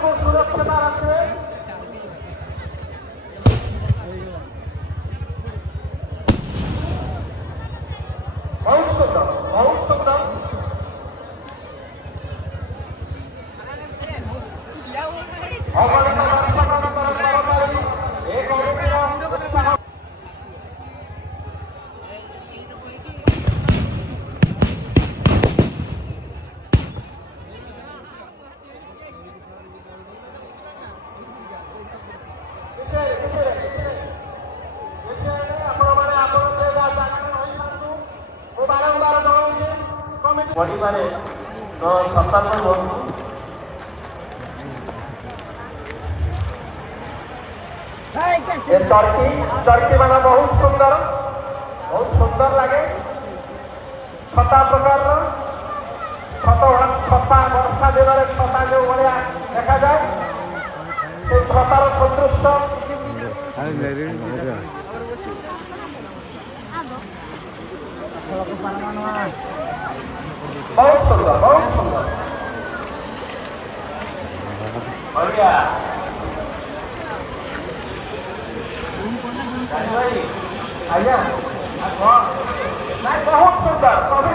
को सुरक्षता रखे बहुत सुंदर परिवारे तो सत्ता चरकी बना बहुत सुंदर लगे छता प्रकार छता वर्षा दिन में छता जो भाया देखा जाए छतार सदृश बहुत सुंदर बढ़िया आज्ञा बहुत सुंदर